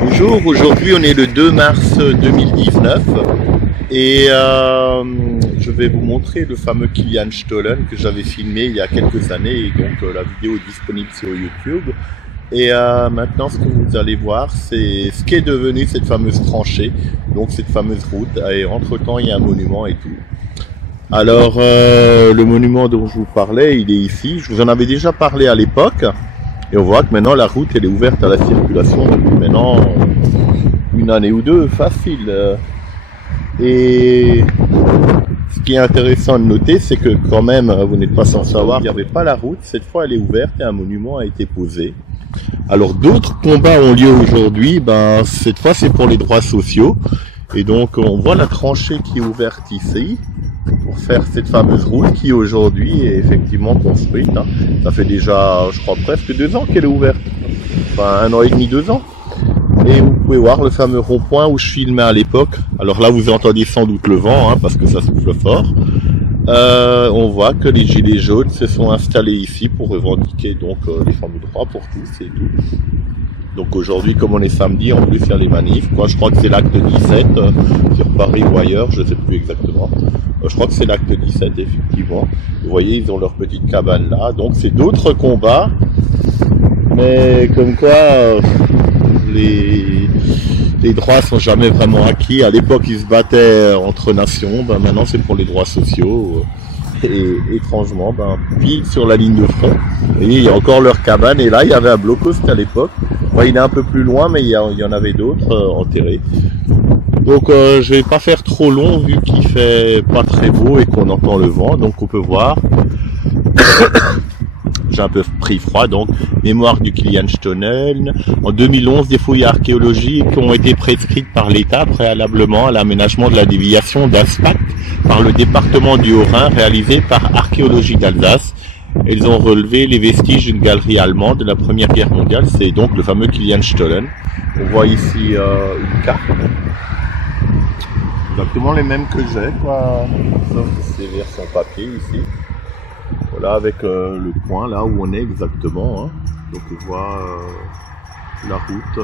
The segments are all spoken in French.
Bonjour, aujourd'hui on est le 2 mars 2019 et je vais vous montrer le fameux Kilian Stollen que j'avais filmé il y a quelques années et donc la vidéo est disponible sur YouTube. Et maintenant ce que vous allez voir c'est ce qu'est devenu cette fameuse tranchée, donc cette fameuse route, et entre temps il y a un monument et tout. Alors le monument dont je vous parlais il est ici, je vous en avais déjà parlé à l'époque. Et on voit que maintenant la route elle est ouverte à la circulation depuis maintenant une année ou deux, facile. Et ce qui est intéressant de noter, c'est que quand même, vous n'êtes pas sans savoir, il n'y avait pas la route, cette fois elle est ouverte et un monument a été posé. Alors d'autres combats ont lieu aujourd'hui, cette fois c'est pour les droits sociaux. Et donc on voit la tranchée qui est ouverte ici pour faire cette fameuse route qui aujourd'hui est effectivement construite. Ça fait déjà, je crois, presque 2 ans qu'elle est ouverte. Enfin, 1 an et demi, 2 ans. Et vous pouvez voir le fameux rond-point où je filmais à l'époque. Alors là, vous entendez sans doute le vent, parce que ça souffle fort. On voit que les gilets jaunes se sont installés ici pour revendiquer donc les fameux droits pour tous et tout. Donc aujourd'hui, comme on est samedi, en plus il y a les manifs. Je crois que c'est l'acte 17 sur Paris ou ailleurs, je ne sais plus exactement. Je crois que c'est l'acte 17 effectivement. Vous voyez, ils ont leur petite cabane là. Donc c'est d'autres combats. Mais comme quoi, les droits sont jamais vraiment acquis. À l'époque, ils se battaient entre nations. Maintenant, c'est pour les droits sociaux. Et étrangement, pile sur la ligne de front. Vous voyez, il y a encore leur cabane. Et là, il y avait un blocpost à l'époque. Il est un peu plus loin, mais il y en avait d'autres enterrés. Donc je vais pas faire trop long vu qu'il fait pas très beau et qu'on entend le vent. Donc on peut voir. J'ai un peu pris froid, donc mémoire du Kilian Stollen. En 2011, des fouilles archéologiques ont été prescrites par l'État préalablement à l'aménagement de la déviation d'Aspach par le département du Haut-Rhin réalisé par Archéologie d'Alsace. Elles ont relevé les vestiges d'une galerie allemande de la Première Guerre mondiale. C'est donc le fameux Kilian Stollen. On voit ici une carte. Exactement les mêmes que j'ai, sauf que c'est version papier ici. Voilà, avec le point là où on est exactement. Donc on voit la route.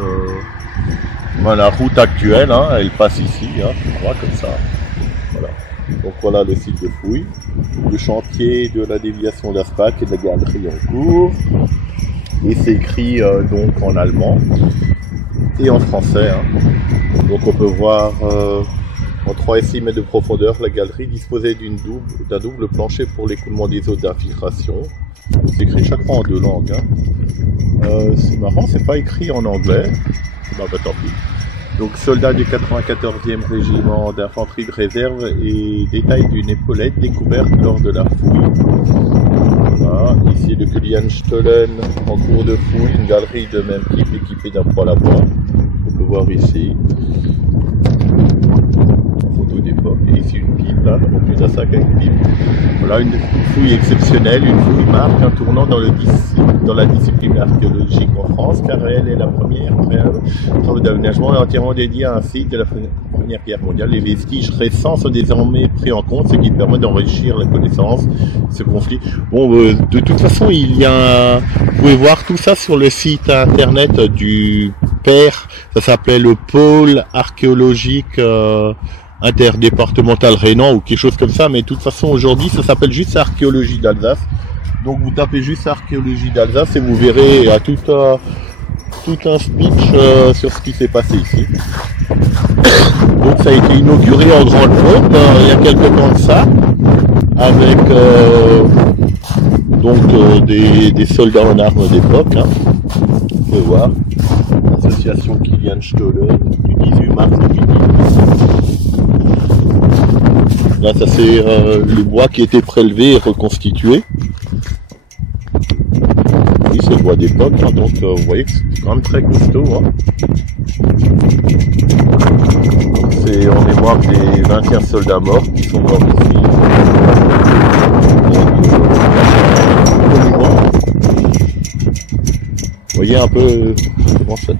La route actuelle, elle passe ici. On voit comme ça. Voilà. Donc voilà le site de fouille, le chantier de la déviation d'Aspach et de la galerie en cours. Et c'est écrit donc en allemand et en français. Donc on peut voir en 3 et 6 mètres de profondeur, la galerie disposait d'un double plancher pour l'écoulement des eaux d'infiltration. C'est écrit chaque fois en 2 langues. C'est marrant, c'est pas écrit en anglais. Tant pis. Donc soldat du 94e régiment d'infanterie de réserve et détail d'une épaulette découverte lors de la fouille. Voilà, ici le Kilian Stollen en cours de fouille, une galerie de même type équipée d'un poêle à bois. On peut voir ici. Photo d'époque. Et ici une pipe, donc une sac avec pipe. Voilà une fouille exceptionnelle, une fouille marque un tournant dans la discipline archéologique en France, car elle est la première travaux d'aménagement entièrement dédiée à un site de la Première Guerre mondiale. Les vestiges récents sont désormais pris en compte, ce qui permet d'enrichir la connaissance de ce conflit. Bon, de toute façon, vous pouvez voir tout ça sur le site internet du PER. Ça s'appelait le pôle archéologique interdépartemental rhénan ou quelque chose comme ça, mais de toute façon aujourd'hui ça s'appelle juste Archéologie d'Alsace. Donc vous tapez juste Archéologie d'Alsace et vous verrez à tout un speech sur ce qui s'est passé ici. Donc ça a été inauguré en grande pompe il y a quelques temps de ça, avec des soldats en armes d'époque. On peut voir l'association Kilian Stollen du 18 mars 2019. Là, ça c'est le bois qui a été prélevé et reconstitué. Oui, c'est le bois d'époque, donc vous voyez que c'est quand même très costaud. C'est en mémoire des 21 soldats morts qui sont morts ici. Vous voyez un peu comment ça.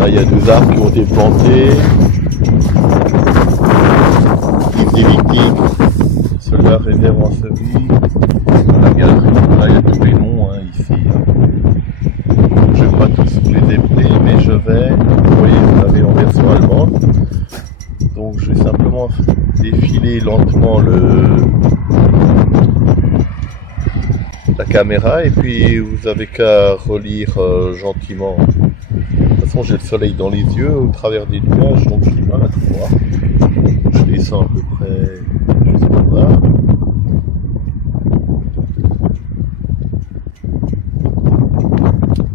Là, il y a 2 arbres qui ont été plantés. Des victimes, soldats réserve ensevelis, la galerie, là il y a tous les noms ici. Je ne vais pas tous les simplement défiler lentement la caméra et puis vous avez qu'à relire gentiment. De toute façon, j'ai le soleil dans les yeux au travers des nuages, donc j'ai mal à tout voir. Je descends à peu près juste là.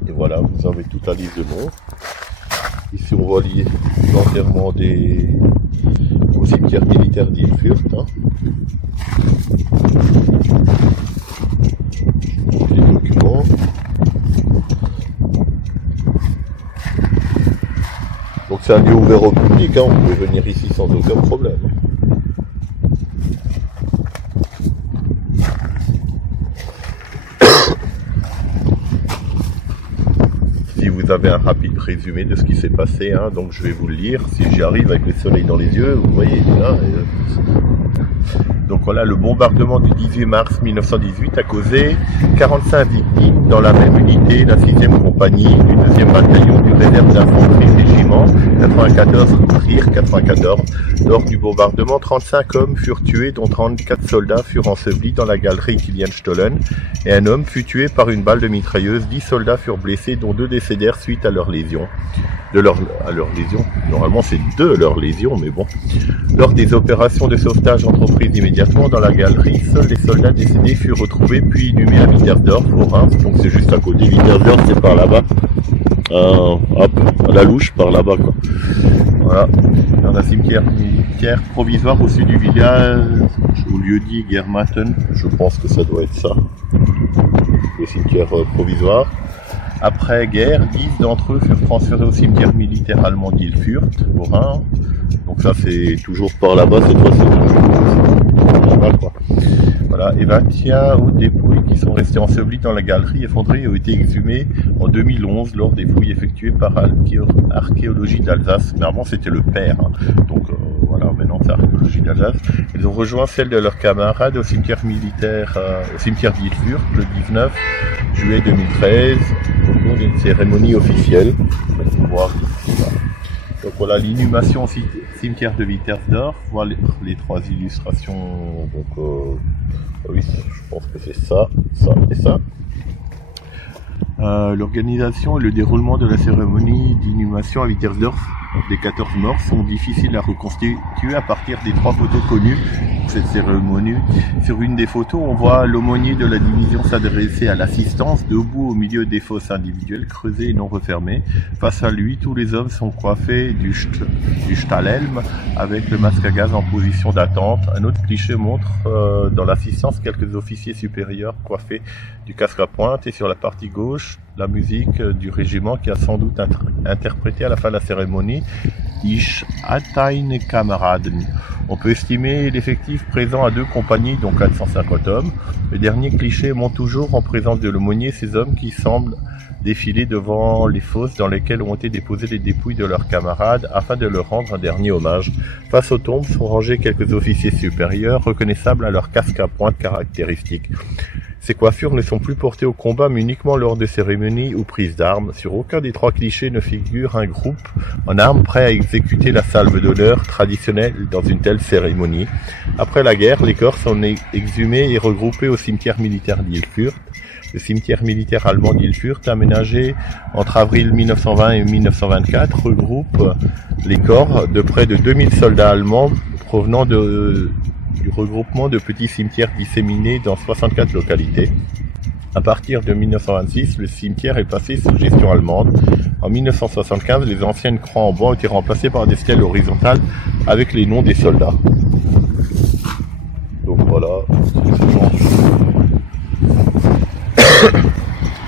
Et voilà, vous avez toute la liste de noms. Ici, on voit l'enterrement au cimetière militaire d'Ilfurt. Hein. Les documents. Donc c'est un lieu ouvert au public, hein. On peut venir ici sans aucun problème. Vous avez un rapide résumé de ce qui s'est passé, hein, donc je vais vous le lire si j'y arrive avec le soleil dans les yeux, vous voyez. Hein, donc voilà, le bombardement du 18 mars 1918 a causé 45 victimes dans la même unité, la 6e compagnie, du 2e bataillon du réserve d'infanterie régiment 94 RIR 94. Lors du bombardement, 35 hommes furent tués, dont 34 soldats furent ensevelis dans la galerie Kilianstollen et un homme fut tué par une balle de mitrailleuse. 10 soldats furent blessés, dont 2 décédèrent suite à leurs lésions. Normalement c'est de leurs lésions, mais bon. Lors des opérations de sauvetage entreprises immédiatement dans la galerie, seuls les soldats décédés furent retrouvés puis inhumés à Wittersdorf, au Rhin, donc c'est juste à côté. Wittersdorf, c'est par là-bas. Hop, à la louche, par là-bas, quoi. Voilà. Dans un cimetière militaire provisoire au sud du village, au lieu-dit Germatten, je pense que ça doit être ça. Le cimetière provisoire. Après guerre, 10 d'entre eux furent transférés au cimetière militaire allemand d'Ilfurt, au Rhin. Donc ça c'est toujours par là-bas, cette fois c'est toujours là-bas, quoi. Voilà, et 21 autres dépouilles qui sont restées ensevelies dans la galerie effondrée ont été exhumées en 2011 lors des fouilles effectuées par Archéologie d'Alsace. Mais avant c'était le père, hein. Donc voilà, maintenant c'est Archéologie d'Alsace. Ils ont rejoint celle de leurs camarades au cimetière militaire, au cimetière d'Ilfurt le 19 juillet 2013, au cours d'une cérémonie officielle. On va voir ici, là. Donc voilà l'inhumation au cimetière de Wittersdorf. Voilà les 3 illustrations. Donc oui, je pense que c'est ça, ça et ça. L'organisation et le déroulement de la cérémonie d'inhumation à Wittersdorf des 14 morts sont difficiles à reconstituer à partir des 3 photos connues de cette cérémonie. Sur une des photos, on voit l'aumônier de la division s'adresser à l'assistance, debout au milieu des fosses individuelles creusées et non refermées. Face à lui, tous les hommes sont coiffés du Stahlhelm avec le masque à gaz en position d'attente. Un autre cliché montre dans l'assistance quelques officiers supérieurs coiffés du casque à pointe et sur la partie gauche, la musique du régiment qui a sans doute interprété à la fin de la cérémonie Ich hatte Kameraden. On peut estimer l'effectif présent à 2 compagnies, dont 450 hommes. Le dernier cliché montre toujours en présence de l'aumônier ces hommes qui semblent défiler devant les fosses dans lesquelles ont été déposées les dépouilles de leurs camarades afin de leur rendre un dernier hommage. Face aux tombes sont rangés quelques officiers supérieurs reconnaissables à leur casque à pointe caractéristique. Ces coiffures ne sont plus portées au combat mais uniquement lors de cérémonies ou prises d'armes. Sur aucun des 3 clichés ne figure un groupe en armes prêt à exécuter la salve d'honneur traditionnelle dans une telle cérémonie. Après la guerre, les corps sont exhumés et regroupés au cimetière militaire d'Ilfurt. Le cimetière militaire allemand d'Ilfurt, aménagé entre avril 1920 et 1924, regroupe les corps de près de 2000 soldats allemands provenant du regroupement de petits cimetières disséminés dans 64 localités. À partir de 1926, le cimetière est passé sous gestion allemande. En 1975, les anciennes croix en bois ont été remplacées par des stèles horizontales avec les noms des soldats. Donc voilà,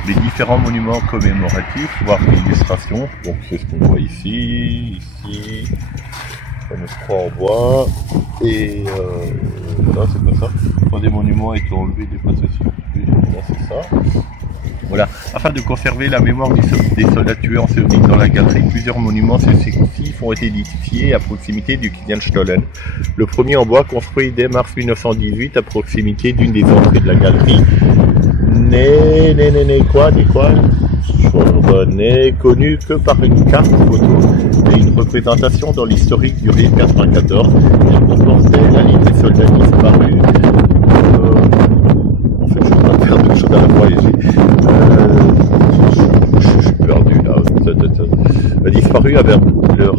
les différents monuments commémoratifs, voire l'illustration. Donc c'est ce qu'on voit ici, fameuse croix en bois, et voilà, c'est comme ça. Quand des monuments été enlevés des places aussi, là c'est ça. Voilà. Afin de conserver la mémoire des soldats tués ensevelis dans la galerie, plusieurs monuments successifs ont été édifiés à proximité du Kilianstollen. Le premier en bois, construit dès mars 1918 à proximité d'une des entrées de la galerie, n'est connu que par une carte photo et une représentation dans l'historique du Rire 94. Il comportait la liste des soldats disparus. En fait, je ne peux pas faire deux choses à la fois. Je suis perdu là. Disparus avec leur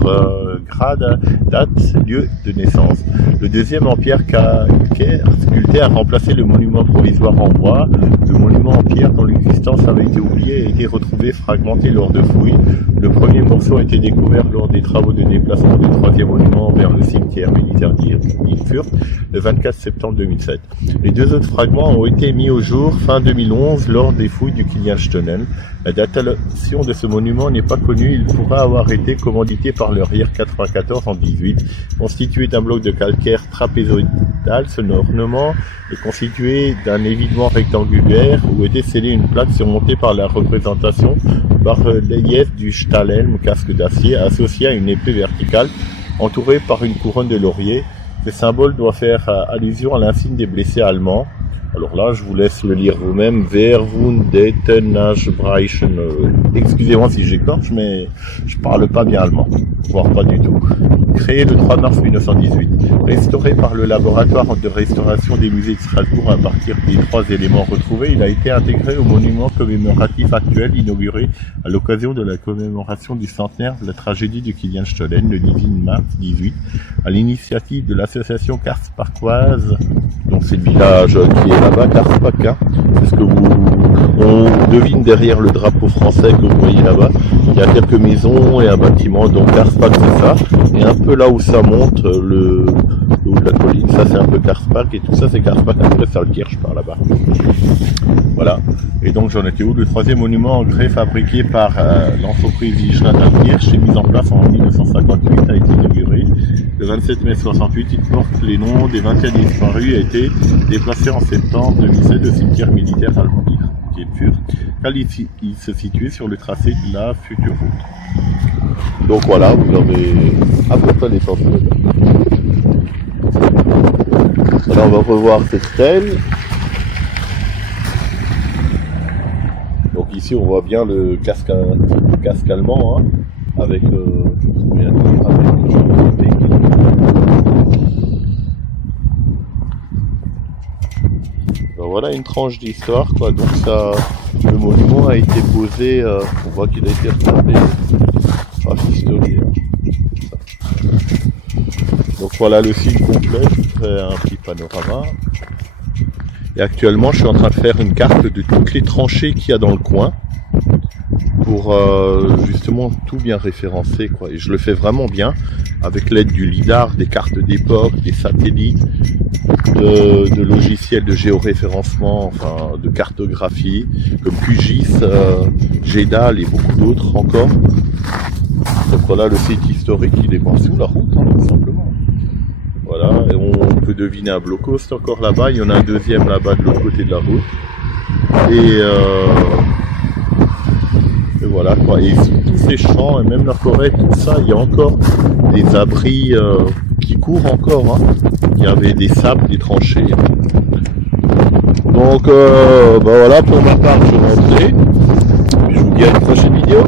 grade, date, lieu de naissance. Le deuxième en pierre calcaire sculpté a remplacé le monument provisoire en bois. Le monument en pierre dont l'existence avait été oubliée a été retrouvé fragmenté lors de fouilles. Le premier morceau a été découvert lors des travaux de déplacement du troisième monument vers le cimetière militaire d'Ilfurt le 24 septembre 2007. Les deux autres fragments ont été mis au jour fin 2011 lors des fouilles du Kilianstenen. La datation de ce monument n'est pas connue. Il pourra avoir été commandité par le Rire 94 en 18. Constitué d'un bloc de calcaire trapézoïdal, son ornement est constitué d'un évidement rectangulaire où était scellée une plaque surmontée par la représentation bas-relief du Stahlhelm, casque d'acier, associé à une épée verticale entourée par une couronne de laurier. Ce symbole doit faire allusion à l'insigne des blessés allemands. Alors là, je vous laisse le lire vous-même. Verwundetenachbreichen. Excusez-moi si j'écorche, mais je parle pas bien allemand, voire pas du tout. Créé le 3 mars 1918, restauré par le laboratoire de restauration des musées de Strasbourg à partir des 3 éléments retrouvés, il a été intégré au monument commémoratif actuel inauguré à l'occasion de la commémoration du centenaire de la tragédie du Kilianstenen le 18 mars 18, à l'initiative de l'association Karsparkoise. Donc c'est le village qui est là-bas, Karsbach, hein. C'est ce que on devine derrière le drapeau français que vous voyez là-bas. Il y a quelques maisons et un bâtiment, donc Karsbach c'est ça. Et un peu là où ça monte, le haut de la colline, ça c'est un peu Karsbach et tout ça c'est Karsbach après Salkirch par là-bas. Voilà. Et donc j'en étais où? Le troisième monument en grès fabriqué par l'entreprise Vichna d'Alkirch et mis en place en 1958 a été inauguré. Le 27 mai 68, il porte les noms des 21 disparus et a été déplacé en septembre 2007 au cimetière militaire allemand d'Ilfurt, car il se situait sur le tracé de la future route. Donc voilà, vous avez à peu près l'essentiel. Alors on va revoir cette stèle. Donc ici on voit bien le casque allemand, hein, avec voilà une tranche d'histoire, quoi. Donc ça, le monument a été posé, on voit qu'il a été retardé. Historique. Donc voilà le site complet, je vous ferai un petit panorama. Et actuellement je suis en train de faire une carte de toutes les tranchées qu'il y a dans le coin pour justement tout bien référencer, quoi. Et je le fais vraiment bien avec l'aide du lidar, des cartes d'époque, des satellites, de logiciels de géoréférencement, enfin de cartographie comme QGIS, GEDAL et beaucoup d'autres encore. Donc voilà, le site historique, il est bon sous la route, hein, tout simplement. Voilà, et on peut deviner un blocos encore là-bas, il y en a un deuxième là-bas de l'autre côté de la route. Et voilà, quoi. Et sous tous ces champs, et même la forêt, tout ça, il y a encore des abris qui courent encore, hein. Il y avait des sables, des tranchées. Donc voilà, pour ma part, je vais rentrer. Je vous dis à une prochaine vidéo.